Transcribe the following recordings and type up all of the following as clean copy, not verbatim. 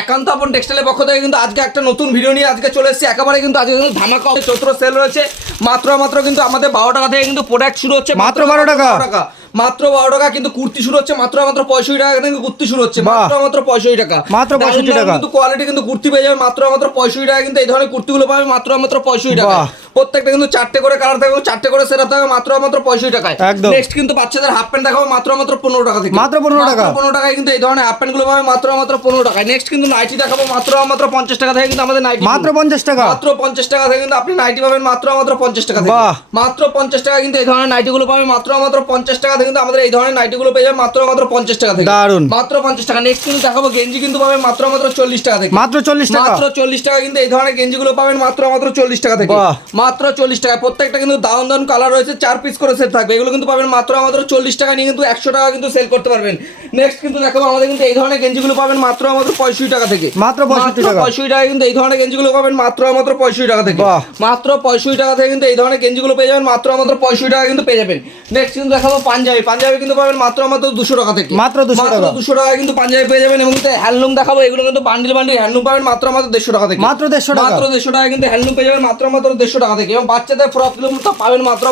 একান্ত আপন টেক্সটাইলের পক্ষ থেকে কিন্তু আজকে একটা নতুন ভিডিও নিয়ে আজকে চলে এসেছি। একেবারে কিন্তু আজকে কিন্তু ধামাকা চৈত্র সেল রয়েছে। মাত্র কিন্তু আমাদের 12 টাকা থেকে কিন্তু প্রোডাক্ট শুরু হচ্ছে, মাত্র 12 টাকা। মাত্র 12 টাকা কিন্তু কুর্তি শুরু হচ্ছে, মাত্র 65 টাকা থেকে কুর্তি শুরু হচ্ছে, মাত্র 65 টাকা। মাত্র 65 টাকা কিন্তু কোয়ালিটি কিন্তু কুর্তি পেয়ে যাবে মাত্র 65 টাকা। কিন্তু এই ধরনের কুর্তিগুলো পাবে মাত্র 65 টাকা। প্রত্যেকটা কিন্তু 4টে করে কালার থাকবে, 4টে করে সেট থাকবে মাত্র 65 টাকায়। নেক্সট কিন্তু বাচ্চাদের হাফ প্যান্ট দেখাবো মাত্র 15 টাকা থেকে, মাত্র 15 টাকা। 15 টাকায় কিন্তু এই ধরনের হাফ প্যান্ট গুলো পাবে মাত্র 15 টাকায়। নেক্সট কিন্তু নাইটি দেখাবো মাত্র 50 টাকা থেকে। কিন্তু আমাদের নাইটি মাত্র 50 টাকা, মাত্র 50 টাকা থেকে কিন্তু আপনি নাইটি পাবেন মাত্র 50 টাকা থেকে। মাত্র 50 টাকা কিন্তু এই ধরনের নাইটি গুলো পাবে মাত্র 50 টাকা থেকে। কিন্তু আমাদের এই ধরনের নাইটি গুলো পেয়ে যাবে মাত্র 50 টাকা থেকে, দারুন মাত্র 50 টাকা। নেক্সট কিন্তু দেখাবো গেঞ্জি কিন্তু পাবে মাত্র 40 টাকা থেকে, মাত্র 40 টাকা, মাত্র 40 টাকা। কিন্তু এই ধরনের গেঞ্জি গুলো পাবেন মাত্র 40 টাকা থেকে, মাত্র 40 টাকা। প্রত্যেকটা কিন্তু দারুন কালার রয়েছে, 4 পিস করে সেট থাকবে। এগুলো কিন্তু পাবেন মাত্র 40 টাকা নিয়ে কিন্তু 100 টাকা কিন্তু সেল করতে পারবেন। নেক্সট কিন্তু দেখাবো আমাদের কিন্তু এই ধরনের গেঞ্জি গুলো পাবেন মাত্র 65 টাকা থেকে, মাত্র 65 টাকা। 65 টাকা কিন্তু এই ধরনের গেঞ্জি গুলো পাবেন মাত্র 65 টাকা থেকে, মাত্র 65 টাকা থেকে। কিন্তু এই ধরনের গেঞ্জি গুলো পেয়ে যাবেন মাত্র 65 টাকা কিন্তু পেয়ে যাবেন। নেক্সট কিন্তু দেখাবো পাঞ্জাবি। পাঞ্জাবি কিন্তু পাবেন মাত্র 200 টাকা থেকে, মাত্র 200 টাকা। 200 টাকা কিন্তু পাঞ্জাবি পেয়ে যাবেন। এবং হ্যান্ডলুম দেখাবো, এগুলো কিন্তু বান্ডিল হ্যান্ডলুম পাবেন মাত্র 150 টাকা থেকে, মাত্র 150 টাকা, মাত্র 150 টাকা কিন্তু হ্যান্ডলুম পেয়ে যাবেন মাত্র 150 টাকা থেকে। এবং বাচ্চাদের ফ্রক গুলো তো পাবেন মাত্র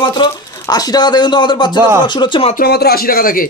80 টাকা থেকে। কিন্তু আমাদের বাচ্চাদের ফ্রক শুরু হচ্ছে মাত্র 80 টাকা থেকে।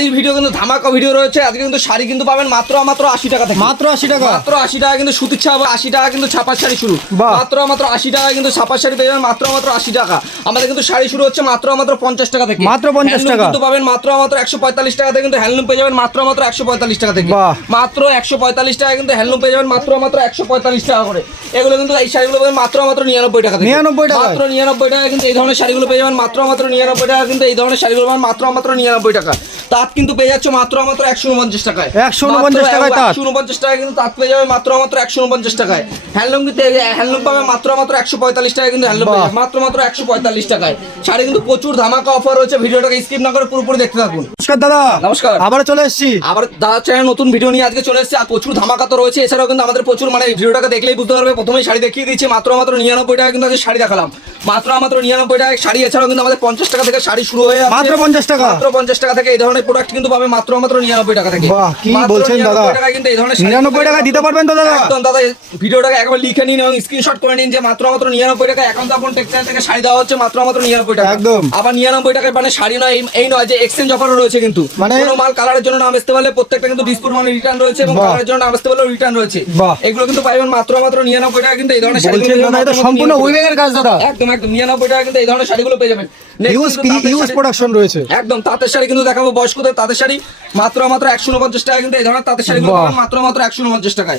এই ভিডিও কিন্তু ধামাকা ভিডিও রয়েছে আজকে। কিন্তু শাড়ি কিন্তু পাবেন মাত্র 80 টাকা থেকে, মাত্র 80 টাকা, মাত্র 80 টাকা কিন্তু সুতির ছাপা, 80 টাকা কিন্তু ছাপার শাড়ি শুরু, মাত্র 80 টাকা কিন্তু ছাপার শাড়ি পেয়ে যাবেন মাত্র 80 টাকা। আমাদের কিন্তু শাড়ি শুরু হচ্ছে মাত্র 50 টাকা থেকে, মাত্র 50 টাকা কিন্তু পাবেন মাত্র 145 টাকা থেকে। কিন্তু হ্যান্ডলুম পেয়ে যাবেন মাত্র 145 টাকা থেকে, মাত্র 145 টাকা কিন্তু হ্যান্ডলুম পেয়ে যাবেন মাত্র 145 টাকা করে। এগুলো কিন্তু এই শাড়িগুলো পাবেন মাত্র 99 টাকা থেকে, 99 টাকা, মাত্র 99 টাকা কিন্তু এই ধরনের শাড়িগুলো পেয়ে যাবেন মাত্র 99 টাকা। কিন্তু এই ধরনের শাড়িগুলো পাবেন মাত্র 99 টাকা। তাঁত কিন্তু পেয়ে যাচ্ছে মাত্র 149 টাকায়, 149 টাকায় তাঁত, 149 টাকা কিন্তু তাঁত পেয়ে যাবে মাত্র 149 টাকায়। হ্যান্ডলুম কিন্তু হ্যান্ডলুম পাবে মাত্র 145 টাকা কিন্তু হ্যান্ডলুম পাবে মাত্র 145 টাকায়। শাড়ি কিন্তু প্রচুর ধামাকা অফার রয়েছে, ভিডিওটাকে স্কিপ না করে পুরোপুরি দেখতে থাকুন। নমস্কার দাদা, নমস্কার। আবার চলে এসেছি, আবার দাদা চ্যানেল নতুন ভিডিও নিয়ে আজকে চলে এসেছি। আর প্রচুর ধামাকা তো রয়েছে, এছাড়াও কিন্তু আমাদের প্রচুর মানে ভিডিওটাকে দেখলেই বুঝতে পারবে। প্রথমেই শাড়ি দেখিয়ে দিচ্ছি মাত্র 99 টাকা কিন্তু আজকে শাড়ি দেখালাম, মাত্র 99 টাকায় শাড়ি। এছাড়াও কিন্তু আমাদের 50 টাকা থেকে শাড়ি শুরু হয়ে যাচ্ছে, মাত্র 50 টাকা, মাত্র 50 টাকা থেকে এই ধরনের প্রোডাক্ট কিন্তু পাবে মাত্র 99 টাকা থেকে। বাহ, কি বলছেন দাদা, কিন্তু এই ধরনের 99 টাকা দিতে পারবেন তো দাদা? একদম দাদা, ভিডিওটাকে একবার লিখে নিন এবং স্ক্রিনশট করে নিন যে মাত্র 99 টাকা একান্ত আপন টেক্সটাইল থেকে শাড়ি দেওয়া হচ্ছে মাত্র 99 টাকা। একদম। আবার 99 টাকায় মানে শাড়ি নয়, এই নয় যে এক্সচেঞ্জ অফারও রয়েছে। কিন্তু মানে কোনো মাল কালারের জন্য না বেচতে পারলে প্রত্যেকটা কিন্তু ডিসকাউন্ট মানে রিটার্ন রয়েছে, এবং কালারের জন্য না বেচতে পারলে রিটার্ন রয়েছে। এগুলো কিন্তু পাবেন মাত্র 99 টাকা। কিন্তু এই ধরনের শাড়িগুলো এটা সম্পূর্ণ উইভিংয়ের কাজ দাদা, একদম 99 টাকা কিন্তু এই ধরনের শাড়িগুলো পেয়ে যাবেন। ইউজ প্রোডাকশন রয়েছে, একদম তাঁতের শাড়ি কিন্তু দেখাবো, বয়স্কদের তাঁতের শাড়ি মাত্র 149 টাকা। কিন্তু এই ধরনের তাঁতের শাড়িগুলো পাবেন মাত্র 149 টাকায়।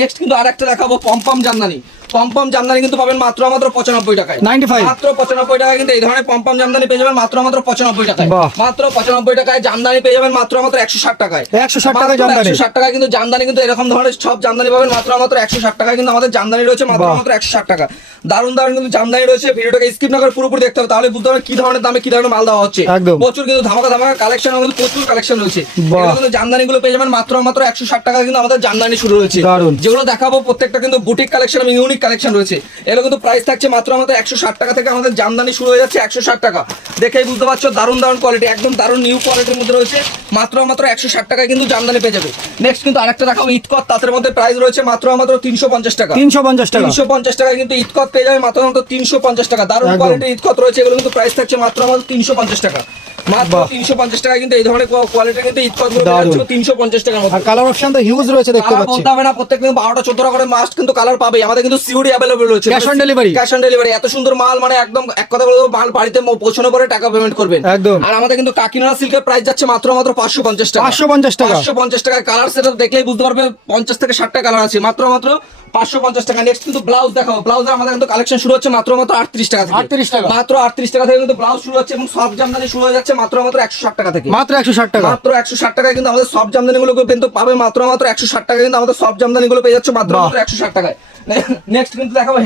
নেক্সট কিন্তু আরেকটা দেখাবো পমপম জামদানি। পমপম জামদানি কিন্তু পাবেন মাত্র 95 টাকায়, 95, মাত্র 95 টাকা। কিন্তু এই ধরনের পমপম জামদানি পেয়ে যাবেন মাত্র 95 টাকায়, মাত্র 95 টাকায়। জামদানি পেয়ে যাবেন মাত্র 160 টাকায়, 160 টাকায় জামদানি, 160 টাকায় কিন্তু জামদানি। কিন্তু এরকম ধরনের সব জামদানি পাবেন মাত্র 160 টাকায়। কিন্তু আমাদের জামদানি রয়েছে মাত্র 160 টাকা। দারুন কিন্তু জামদানি রয়েছে। ভিডিওটাকে স্কিপ না করে পুরোপুরি দেখতে হবে, তাহলে বুঝতে পারবেন কি ধরনের দামে কি ধরনের মাল দেওয়া হচ্ছে। প্রচুর কিন্তু ধামাকা কালেকশন, আমাদের প্রচুর কালেকশন রয়েছে। কিন্তু জামদানি গুলো পেয়ে যাবেন মাত্র 160 টাকা। কিন্তু আমাদের জামদানি শুরু হয়েছে, যেগুলো দেখাবো প্রত্যেকটা কিন্তু বুটিক কালেকশন এবং ইউনিক কালেকশন রয়েছে। এগুলো কিন্তু প্রাইস থাকছে মাত্র আমাদের 160 টাকা থেকে। আমাদের জামদানি শুরু হয়ে যাচ্ছে 160 টাকা। দেখেই বুঝতে পারছো দারুন কোয়ালিটি, একদম দারুন নিউ কোয়ালিটির মধ্যে রয়েছে। মাত্র 160 টাকায় কিন্তু জামদানি পেয়ে যাবে। নেক্সট কিন্তু আরেকটা দেখাবো ইতকত। তাদের মধ্যে প্রাইস রয়েছে মাত্র 350 টাকা, 350 টাকায় কিন্তু ইতকত পেয়ে যাবে মাত্র 350 টাকা। দারুন কোয়ালিটির ইতকত রয়েছে। এগুলো কিন্তু প্রাইস থাকছে মাত্র 350 টাকা, মাত্র 350 টাকা। কিন্তু এই ধরনের কোয়ালিটি কিন্তু ইতকত গুলো পাচ্ছেন 350 টাকার মধ্যে। কালার অপশন তো হিউজ রয়েছে দেখতে পাচ্ছি, বলতে হবে না, প্রত্যেক কিন্তু 12টা 14টা করে মাস্ট কিন্তু কালার পাবে। আমাদের কিন্তু সিওডি अवेलेबल রয়েছে, cash on delivery, cash on delivery. এত সুন্দর মাল মানে একদম এক কথা বলবো, মাল বাড়িতে পৌঁছানোর পরে টাকা পেমেন্ট করবেন একদম। আর আমাদের কিন্তু কাকিনাড়া সিল্কের প্রাইস যাচ্ছে মাত্র 550 টাকা, 550 টাকা। কালার সেটআপ দেখলেই বুঝতে পারবে 50 থেকে 60টা কালার আছে, মাত্র 550 টাকা। নেক্সট কিন্তু ব্লাউজ দেখাবো। ব্লাউজের আমাদের কিন্তু কালেকশন শুরু হচ্ছে মাত্র 38 টাকা থেকে, 38 টাকা, মাত্র 38 টাকা থেকে কিন্তু ব্লাউজ শুরু হচ্ছে। এবং সব জামদানি শুরু হয়ে যাচ্ছে মাত্র 160 টাকা থেকে, মাত্র 160 টাকা, মাত্র 160 টাকায় কিন্তু আমাদের সব জামদানি গুলো কিন্তু পাবে মাত্র 160 টাকা। কিন্তু আমাদের সব জামদানি গুলো পেয়ে যাচ্ছে মাত্র 160 টাকায়। নেক্সট কিন্তু দেখাবো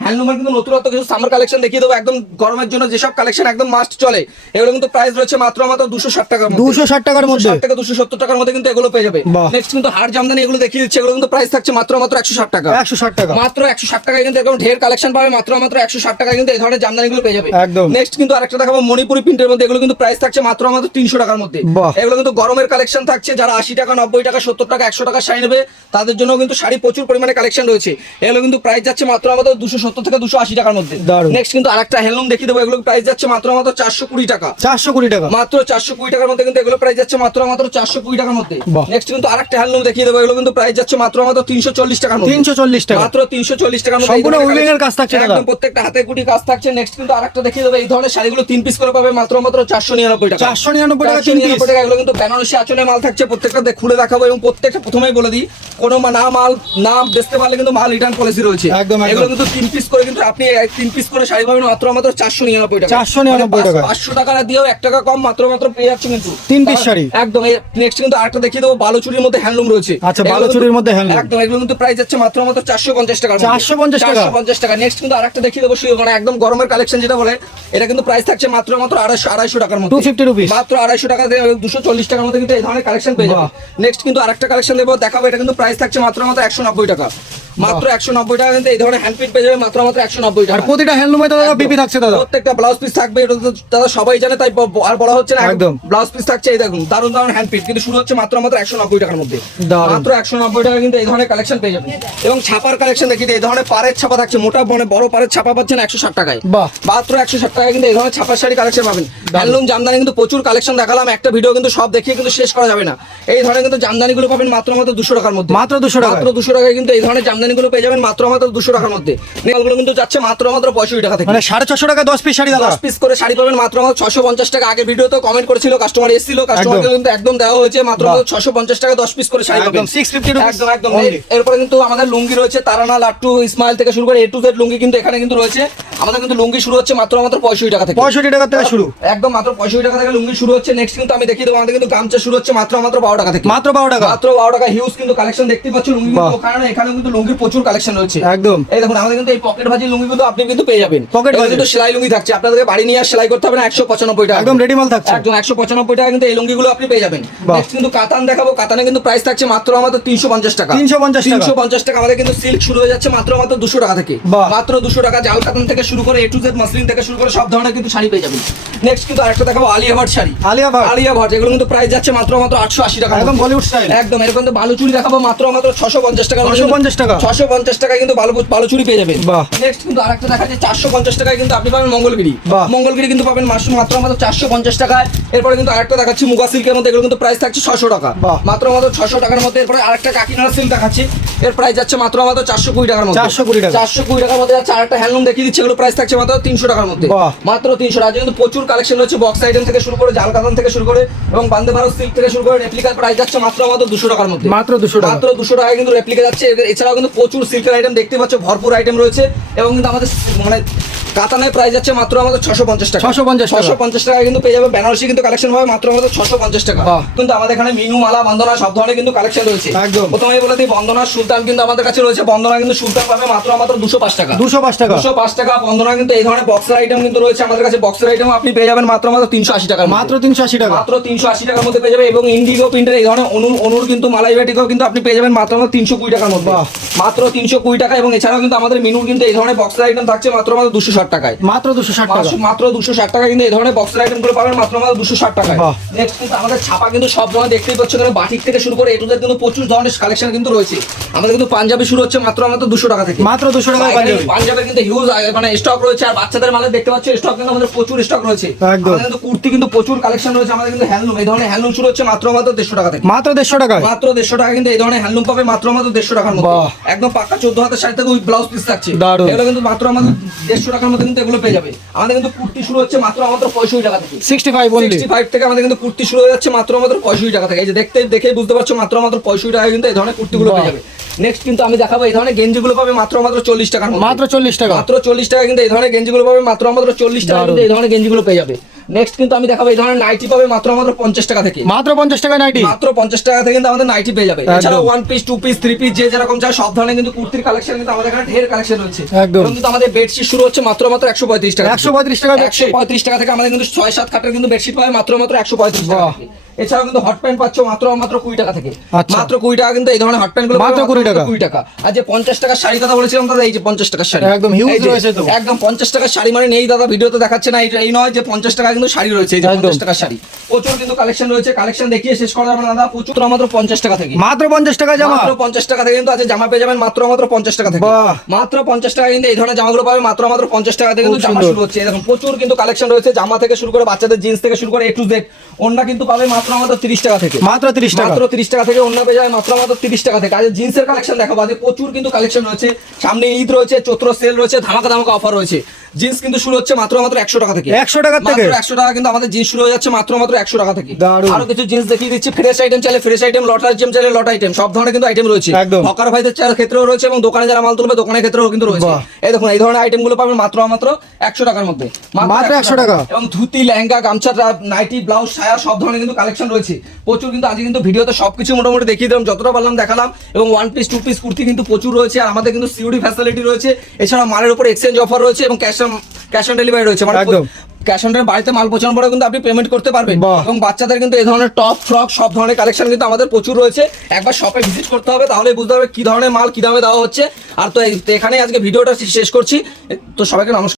হ্যান্ডলুমের কিন্তু নতুনত্ব কিছু সামার কালেকশন দেখিয়ে দেবো, একদম গরমের জন্য যেসব কালেকশন একদম মাস্ট চলে, এগুলো কিন্তু প্রাইস রয়েছে মাত্র 260 টাকার মধ্যে। 260 টাকার মধ্যে 260 টাকা 270 টাকার মধ্যে কিন্তু এগুলো পেয়ে যাবে। বাহ। নেক্সট কিন্তু হাড় জামদানি এগুলো দেখিয়ে দিচ্ছে, এগুলো কিন্তু প্রাইস থাকছে মাত্র 160 টাকা। 160 টাকা মাত্র 160 টাকায় কিন্তু এরকম ঢের কালেকশন পাবে, মাত্র 160 টাকায় কিন্তু এই ধরনের জামদানিগুলো পেয়ে যাবে। একদম। নেক্সট কিন্তু আরেকটা দেখাবো মণিপুরি প্রিন্টের মধ্যে, এগুলো কিন্তু প্রাইস থাকছে মাত্র 300 টাকার মধ্যে। বাহ। এগুলো কিন্তু গরমের কালেকশন থাকছে, যারা 80 টাকা 90 টাকা 70 টাকা 100 টাকা শাড়ি নেবে তাদের জন্য কিন্তু শাড়ি প্রচুর পরিমাণে কালেকশন রয়েছে। এগুলো কিন্তু প্রাইস যাচ্ছে মাত্র 270 থেকে 280 টাকার মধ্যে। দারুণ। নেক্সট কিন্তু আরেকটা হ্যান্ডলুম দেখিয়ে দেবো, এগুলো প্রাইস যাচ্ছে মাত্র 420 টাকা। 420 টাকা মাত্র 420 টাকার মধ্যে কিন্তু এগুলো প্রাইস যাচ্ছে মাত্র 420 টাকার মধ্যে। বাহ। নেক্সট কিন্তু আরেকটা হ্যান্ডলুম দেখিয়ে দেবো, এগুলো কিন্তু প্রাইস যাচ্ছে মাত্র 340 টাকার মধ্যে। 340 টাকা মাত্র 340 টাকার মধ্যে সম্পূর্ণ এই ধরনের উইভিং এর কাজ থাকছে দাদা। একদম প্রত্যেকটা হাতে কুটি কাজ থাকছে। নেক্সট কিন্তু আরেকটা দেখিয়ে দেবো, এই ধরনের শাড়িগুলো 3 পিস করে পাবে মাত্র 499 টাকা। 499 টাকা 3 পিস 499 টাকা। এগুলো কিন্তু বেনারসি আঁচলে মাল থাকছে, প্রত্যেকটা খুলে দেখাবো এবং প্রত্যেকটা প্রথমেই বলে দিই, কোনো মাল না বেচতে পারলে কিন্তু মাল রিটার্ন পলিসি রয়েছে। একদম, একদম। এগুলো কিন্তু 3 পিস করে কিন্তু আপনি 3 পিস করে শাড়ি পাবেন মাত্র 499 টাকা। 499 টাকা। 500 টাকা দিয়েও 1 টাকা কম মাত্র পেয়ে যাচ্ছে কিন্তু 3 পিস শাড়ি একদম। নেক্সট কিন্তু আরেকটা দেখিয়ে দেবো, বালুচুরির মধ্যে হ্যান্ডলুম রয়েছে। আচ্ছা, এগুলো বালুচুরির কিন্তু- মধ্যে হ্যান্ডলুম। একদম, এগুলো কিন্তু প্রাইস যাচ্ছে মাত্র 450 টাকা। 450 টাকা। 450 টাকা। নেক্সট কিন্তু আরেকটা দেখিয়ে দেবো, মানে একদম গরমের কালেকশন যেটা বলে, এটা কিন্তু প্রাইস থাকছে মাত্র 250 টাকার মধ্যে। 250 রুপিস মাত্র 250 টাকা দিয়ে 240 টাকার মধ্যে কিন্তু এই ধরনের কালেকশন পেয়ে যাবে। বাহ। নেক্সট কিন্তু আরেকটা কালেকশন দেখাবো, এটা কিন্তু প্রাইস থাকছে মাত্র 190 টাকা। মাত্র 190 টাকা কিন্তু এই ধরনের হ্যান্ডপিট পেয়ে যাবে মাত্র 190 আর টাকা। প্রতিটা হ্যান্ডলুমে তো দাদা বিপি থাকছে দাদা। প্রত্যেকটা ব্লাউজ পিস থাকবে, এটা তো দাদা সবাই জানে, তাই আর বলা হচ্ছে না। একদম। ব্লাউজ পিস থাকছে, এই দেখুন দারুণ দারুণ হ্যান্ডপিট, কিন্তু শুরু হচ্ছে মাত্র 190 টাকার মধ্যে। দারুণ। মাত্র 190 টাকা কিন্তু এই ধরনের কালেকশন পেয়ে যাবেন। এবং ছাপার কালেকশন দেখি, এই ধরনের পাড়ের ছাপা থাকছে, মোটা বড় পাড়ের ছাপা পাচ্ছেন 160 টাকায়। বাহ। মাত্র 160 টাকায় কিন্তু এই ধরনের ছাপার শাড়ি কালেকশন পাবেন। হ্যান্ডলুম জামদানি কিন্তু প্রচুর কালেকশন দেখালাম, একটা ভিডিও কিন্তু সব দেখিয়ে কিন্তু শেষ করা যাবে না। এই ধরনের কিন্তু জামদানিগুলো পাবেন মাত্র 200 টাকার মধ্যে। মাত্র 200 টাকা। মাত্র 200 টাকায় কিন্তু এই ধরনের জামদানিগুলো পেয়ে যাবেন মাত্র 200 টাকার মধ্যে। নেলগুলো কিন্তু যাচ্ছে মাত্র 65 টাকা থেকে। মানে 450 টাকা 10 পিস শাড়ি দাদা। 10 পিস করে শাড়ি পাবেন মাত্র 650 টাকা। আগে ভিডিওতে কমেন্ট করেছিল, কাস্টমার এসেছিল, কাস্টমারকে কিন্তু একদম দেওয়া হয়েছে মাত্র 650 টাকা 10 পিস করে শাড়ি পাবেন। একদম 650 রুপিস একদম একদম। এরপরে কিন্তু আমাদের লুঙ্গি রয়েছে, তারানা, লাট্টু, ইসমাইল থেকে শুরু করে A to Z লুঙ্গি কিন্তু এখানে কিন্তু রয়েছে। আমাদের কিন্তু লুঙ্গি শুরু হচ্ছে মাত্র 65 টাকা থেকে। 65 টাকা থেকে শুরু। একদম মাত্র 65 টাকা থেকে লুঙ্গি শুরু হচ্ছে। নেক্সট কিন্তু আমি দেখিয়ে দেবো, আমাদের কিন্তু গামছা শুরু হচ্ছে মাত্র 12 টাকা থেকে। মাত্র 12 টাকা। মাত্র 12 টাকা। হিউজ কিন্তু কালেকশন দেখতে পাচ্ছ লুঙ্গি, বাহ। কারণ এখানে কিন্তু লুঙ্গির প্রচুর কালেকশন রয়েছে। একদম। এই দেখুন আমাদের কিন্তু এই পকেট ভাজি লুঙ্গি কিন্তু আপনি কিন্তু পেয়ে যাবেন। পকেট এগুলো ভাজি। কিন্তু সেলাই লুঙ্গি থাকছে, আপনাদেরকে বাড়ি নিয়ে আর সেলাই করতে হবে না। 195 টাকা একদম রেডি মাল থাকছে। একদম 195 টাকা কিন্তু এই লুঙ্গিগুলো আপনি পেয়ে যাবেন। বাহ। নেক্সট কিন্তু কাতান দেখাবো, কাতানে কিন্তু প্রাইস থাকছে মাত্র 350 টাকা। 350 টাকা। 350 টাকা। আমাদের কিন্তু সিল্ক শুরু হয়ে যাচ্ছে মাত্র 200 টাকা থেকে। বাহ। মাত্র 200 টাকা। জাল কাতান থেকে শুরু করে A to Z মাসলিন থেকে শুরু করে সব ধরনের কিন্তু শাড়ি পেয়ে যাবেন। নেক্সট কিন্তু আরেকটা দেখাবো আলিয়া ভাট শাড়ি। আলিয়া ভাট। আলিয়া ভাট এগুলো কিন্তু প্রাইস যাচ্ছে মাত্র 880 টাকা। একদম বলিউড স্টাইল। একদম। এরকম কিন্তু বালুচুরি দেখাবো মাত্র 650 টাকা। 650 টাকা। 650 টাকায় কিন্তু বালুচুরি পেয়ে যাবেন। বাহ। নেক্সট কিন্তু আরেকটা দেখা যায় 450 টাকায় কিন্তু আপনি পাবেন মঙ্গলগিরি। বাহ। মঙ্গলগিরি কিন্তু পাবেন মাত্র 450 টাকায়। এরপরে কিন্তু আরেকটা দেখাচ্ছি মুগা সিল্কের মধ্যে, এগুলো কিন্তু প্রাইস থাকছে 600 টাকা। বাহ। মাত্র 600 টাকার মধ্যে। এরপরে আরেকটা কাকিনাড়া সিল্ক দেখাচ্ছি, এর প্রাইস যাচ্ছে মাত্র 420 টাকার মধ্যে। 420 টাকা। 420 টাকার মধ্যে। আর আরেকটা হ্যান্ডলুম দেখিয়ে দিচ্ছি, এগুলো প্রাইস থাকছে মাত্র 300 টাকার মধ্যে। বাহ। মাত্র 300 টাকা। কিন্তু প্রচুর কালেকশন রয়েছে, বক্স আইটেম থেকে শুরু করে জাল কাতান থেকে শুরু করে এবং বান্দে ভারত সিল্ক থেকে শুরু করে রেপ্লিকার প্রাইস যাচ্ছে মাত্র 200 টাকার মধ্যে। মাত্র 200 টাকা। মাত্র 200 টাকায় কিন্তু রেপ্লিকা যাচ্ছে। এছাড়াও কিন্তু প্রচুর সিল্কের আইটেম দেখতে পাচ্ছ, ভরপুর আইটেম রয়েছে। এবং কিন্তু আমাদের মানে কাতানের প্রাইস যাচ্ছে মাত্র 650 টাকা। 650 টাকা। 650 টাকা কিন্তু পেয়ে যাবে। বেনারসি কিন্তু কালেকশন পাবে মাত্র 650 টাকা। বাহ। কিন্তু আমাদের এখানে মিনু, মালা, বন্দনা সব ধরনের কিন্তু কালেকশন রয়েছে। একদম। প্রথমেই বলে দিই, বন্দনা সুলতান কিন্তু আমাদের কাছে রয়েছে। বন্দনা কিন্তু সুলতান পাবে মাত্র 205 টাকা। 205 টাকা। 205 টাকা। বন্দনা কিন্তু এই ধরনের বক্সের আইটেম কিন্তু রয়েছে আমাদের কাছে। বক্সের আইটেম আপনি পেয়ে যাবেন মাত্র 380 টাকা। মাত্র 380 টাকা। মাত্র 380 টাকার মধ্যে পেয়ে যাবে। এবং ইন্ডিগো প্রিন্টের এই ধরনের অনুর কিন্তু মালাই বাটিকও কিন্তু আপনি পেয়ে যাবেন মাত্র 320 টাকার মধ্যে। বাহ। মাত্র 320 টাকা। এবং এছাড়াও কিন্তু আমাদের মিনুর কিন্তু এই ধরনের বক্সের আইটেম থাকছে মাত্র 260 টাকায়। মাত্র 260 টাকা। মাত্র 260 টাকা কিন্তু এই ধরনের বক্সের আইটেম গুলো পাবেন মাত্র 260 টাকায়। বাহ। নেক্সট কিন্তু আমাদের ছাপা কিন্তু সব ধরনের দেখতেই পাচ্ছ, এখানে বাটিক থেকে শুরু করে A to Z কিন্তু প্রচুর ধরনের কালেকশন কিন্তু রয়েছে। আমাদের কিন্তু পাঞ্জাবি শুরু হচ্ছে মাত্র 200 টাকা থেকে। মাত্র 200 টাকা পাঞ্জাবি। পাঞ্জাবের কিন্তু হিউজ মানে স্টক রয়েছে। আর বাচ্চাদের মালে দেখতে পাচ্ছ স্টক কিন্তু আমাদের প্রচুর স্টক রয়েছে। একদম। আমাদের কিন্তু কুর্তি কিন্তু প্রচুর কালেকশন রয়েছে। আমাদের কিন্তু হ্যান্ডলুম এই ধরনের হ্যান্ডলুম শুরু হচ্ছে মাত্র 150 টাকা থেকে। মাত্র 150 টাকা। মাত্র 150 টাকা কিন্তু এই ধরনের হ্যান্ডলুম পাবে মাত্র 150 টাকার মধ্যে। বাহ। একদম পাক্কা 14 হাতের শাড়ি থেকে ওই ব্লাউজ পিস থাকছে। দারুণ। এগুলো কিন্তু মাত্র আমাদের 150 টাকার মধ্যে কিন্তু এগুলো পেয়ে যাবে। আমাদের কিন্তু কুর্তি শুরু হচ্ছে মাত্র 65 টাকা থেকে। 65 only। 65 থেকে আমাদের কিন্তু কুর্তি শুরু হয়ে যাচ্ছে মাত্র 65 টাকা থেকে। এই যে দেখেই বুঝতে পারছো মাত্র 65 টাকা কিন্তু এই ধরনের কুর্তিগুলো পেয়ে যাবে। নেক্সট কিন্তু আমি দেখাবো এই ধরনের গেঞ্জিগুলো পাবে মাত্র 40 টাকার মধ্যে। মাত্র 40 টাকা। মাত্র 40 টাকা কিন্তু এই ধরনের গেঞ্জিগুলো পাবে মাত্র 40 টাকা কিন্তু এই ধরনের গেঞ্জিগুলো পেয়ে যাবে। নেক্সট কিন্তু আমি দেখাবো এই ধরনের নাইটি পাবে মাত্র 50 টাকা থেকে। মাত্র 50 টাকা নাইটি, মাত্র 50 টাকা থেকে কিন্তু আমাদের নাইটি পেয়ে যাবে। এছাড়া one piece, two piece, three piece যে যেরকম চাই সব ধরনের কিন্তু কুর্তির কালেকশন কিন্তু আমাদের এখানে ঢের কালেকশন রয়েছে। একদম। এবং কিন্তু আমাদের বেডশিট শুরু হচ্ছে মাত্র 135 টাকা। 135 টাকা বেডশিট। 135 টাকা থেকে আমাদের কিন্তু 6-7 খাটের কিন্তু বেডশিট পাবে মাত্র 135 টাকা বাহ। থেকে। এছাড়াও কিন্তু হট প্যান্ট পাচ্ছ মাত্র 20 টাকা থেকে। আচ্ছা। মাত্র 20 টাকা কিন্তু এই ধরনের হট প্যান্ট গুলো মাত্র 20 টাকা। 20 টাকা। আর যে 50 টাকার শাড়ি কথা বলেছিলাম দাদা, এই যে 50 টাকার শাড়ি একদম huge এই যে, রয়েছে তো। একদম 50 টাকার শাড়ি মানে নেই দাদা, ভিডিওতে দেখাচ্ছে না, এই নয় যে 50 টাকা কিন্তু শাড়ি রয়েছে। এই যে একদম। 50 টাকার শাড়ি প্রচুর কিন্তু কালেকশন রয়েছে। কালেকশন দেখিয়ে শেষ করা যাবে না দাদা, প্রচুর মাত্র 50 টাকা থেকে। মাত্র 50 টাকা জামা, মাত্র 50 টাকা থেকে কিন্তু আজ জামা পেয়ে যাবেন মাত্র 50 টাকা থেকে। বাহ। মাত্র 50 টাকা কিন্তু এই ধরনের জামাগুলো পাবে মাত্র 50 টাকা থেকে কিন্তু খুব জামা সুন্দর। শুরু হচ্ছে। দেখুন প্রচুর কিন্তু কালেকশন রয়েছে, জামা থেকে শুরু করে বাচ্চাদের জিন্স থেকে শুরু করে A to Z। ওন্না কিন্তু পাবে মাত্র 30 টাকা থেকে। মাত্র 30 টাকা। মাত্র 30 টাকা থেকে ওন্না পেয়ে যাবে মাত্র 30 টাকা থেকে। আজ জিন্সের কালেকশন দেখাবো, আজ প্রচুর কিন্তু কালেকশন রয়েছে। সামনে ঈদ রয়েছে, চৈত্র সেল রয়েছে, ধামাকা ধামাকা অফার রয়েছে। জিন্স কিন্তু শুরু হচ্ছে মাত্র 100 টাকা থেকে। 100 টাকা থেকে? মাত্র 100 টাকা কিন্তু আমাদের জিন্স শুরু হয়ে যাচ্ছে মাত্র 100 টাকা থেকে। দারুণ। আরো কিছু জিন্স দেখিয়ে দিচ্ছি। ফ্রেশ আইটেম চাইলে ফ্রেশ আইটেম, লট আইটেম চাইলে লট আইটেম, সব ধরনের কিন্তু আইটেম রয়েছে। একদম। হকার ভাইদের ক্ষেত্রেও রয়েছে এবং দোকানে যারা মাল তুলবে দোকানের ক্ষেত্রেও কিন্তু রয়েছে। বাহ। এই দেখুন এই ধরনের আইটেম গুলো পাবেন মাত্র 100 টাকার মধ্যে। মাত্র 100 টাকা। এবং ধুতি, লেহেঙ্গা, গামছা, নাইটি, ব্লাউজ, সায়া সব ধরনের কিন্তু কালেকশন রয়েছে প্রচুর। কিন্তু আজকে কিন্তু ভিডিওতে সবকিছু মোটামুটি দেখিয়ে দিলাম, যতটা পারলাম দেখালাম। এবং one piece, two piece kurti কিন্তু প্রচুর রয়েছে। আর আমাদের কিন্তু সিওডি ফ্যাসিলিটি রয়েছে। এছাড়া মালের উপর এক্সচেঞ্জ অফার রয়েছে এবং ক্যাশ অন ডেলিভারি রয়েছে। মানে একদম। ক্যাশ অন ডেলিভারি, বাড়িতে মাল পৌঁছানোর পরে কিন্তু আপনি পেমেন্ট করতে পারবেন। বাহ। এবং বাচ্চাদের কিন্তু এই ধরনের টপ, ফ্রক সব ধরনের কালেকশন কিন্তু আমাদের প্রচুর রয়েছে। একবার শপে ভিজিট করতে হবে, তাহলে বুঝতে হবে কি ধরনের মাল কি দামে দেওয়া হচ্ছে। আর তো এখানে আজকে ভিডিওটা শেষ করছি। তো সবাইকে নমস্কার।